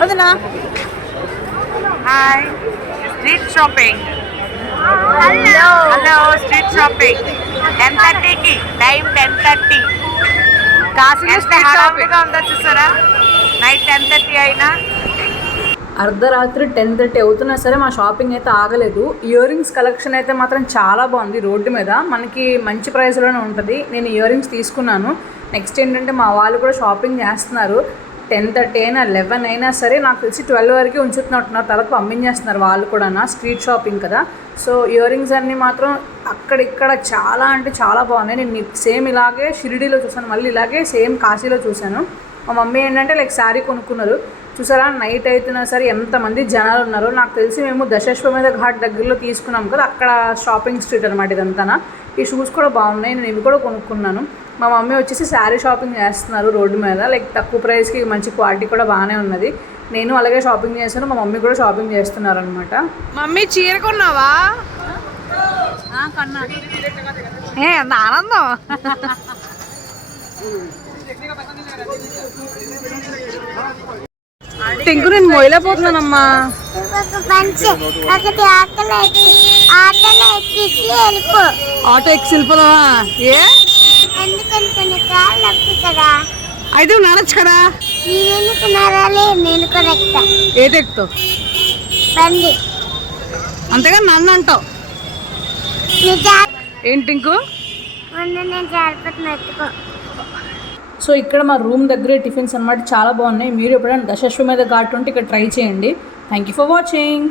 వదినా hi street shopping. Hello street shopping 10:30కి time 10:30. ఎంత హడావిడిగా ఉందో చూసారా, నైట్ 10:30 అయినా. అర్ధరాత్రి 10:30 అవుతున్నా సరే మా షాపింగ్ అయితే ఆగలేదు. ఇయర్ రింగ్స్ కలెక్షన్ అయితే మాత్రం చాలా బాగుంది. రోడ్డు మీద మనకి మంచి ప్రైస్లోనే ఉంటుంది. నేను ఇయర్ రింగ్స్ తీసుకున్నాను. నెక్స్ట్ ఏంటంటే మా వాళ్ళు కూడా షాపింగ్ చేస్తున్నారు. 10:30 అయినా 11 అయినా సరే నాకు తెలిసి 12 వరకు ఉంచుతున్నట్టున్నారు. తర్వాత పంపించేస్తున్నారు వాళ్ళు కూడా. స్ట్రీట్ షాపింగ్ కదా, సో ఇయర్ రింగ్స్ అన్నీ మాత్రం అక్కడిక్కడ చాలా అంటే చాలా బాగున్నాయి. నేను సేమ్ ఇలాగే షిరిడీలో చూసాను, మళ్ళీ ఇలాగే సేమ్ కాశీలో చూశాను. మా మమ్మీ ఏంటంటే శారీ కొనుక్కున్నారు. చూసారా నైట్ అవుతున్నా సరే ఎంతమంది జనాలు ఉన్నారు. నాకు తెలిసి మేము దశాశ్వమేధ ఘాట్ దగ్గరలో తీసుకున్నాం కదా, అక్కడ షాపింగ్ స్ట్రీట్ అనమాట ఇదంతా. ఈ షూస్ కూడా బాగున్నాయి, నేను ఇవి కూడా కొనుక్కున్నాను. మా మమ్మీ వచ్చేసి శారీ షాపింగ్ చేస్తున్నారు రోడ్డు మీద. తక్కువ ప్రైస్కి మంచి క్వాలిటీ కూడా బాగానే ఉన్నది. నేను అలాగే షాపింగ్ చేశాను, మా మమ్మీ కూడా షాపింగ్ చేస్తున్నారు అనమాట. మమ్మీ చీర కొన్నావా? కన్నా ఎంత ఆనందం. టింకు నేను మొయలేకపోతున్నానమ్మా. ఆటో ఎక్కి వెళ్ళిపోదావా? ఏ అయితే నడచ్చు కదా. ఏది ఎక్కుతావు? అంతేగా నన్ను అంటావు ఏంటి ఇంకో. సో ఇక్కడ మా రూమ్ దగ్గరే టిఫిన్స్ అనమాట చాలా బాగున్నాయి. మీరు ఎప్పుడైనా దశాశ్వమేధ ఘాట్ ఉంటే ఇక్కడ ట్రై చేయండి. Thank you for watching.